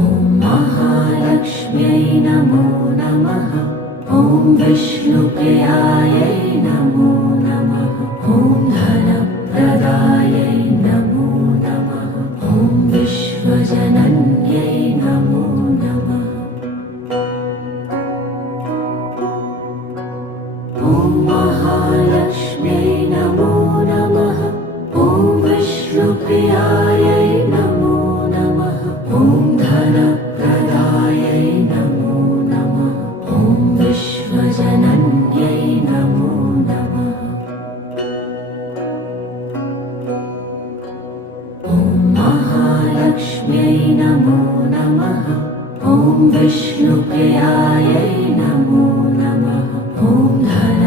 ॐ महालक्ष्म्यै नमो नमः। ॐ विष्णुप्रियायै नमो नमः। ॐ धनप्रदायै नमो नमः। ॐ विश्वजनन्यै नमो नमः। ॐ महालक्ष्म्यै नमो नमः। ॐ विष्णुप्रियायै नमो नमः। ॐ धनप्रदायै नमो नमः। ॐ विश्वजनन्यै नमो नमः। ॐ महालक्ष्म्यै नमो नमः। ॐ विष्णुप्रियायै नमो नमः। ॐ धन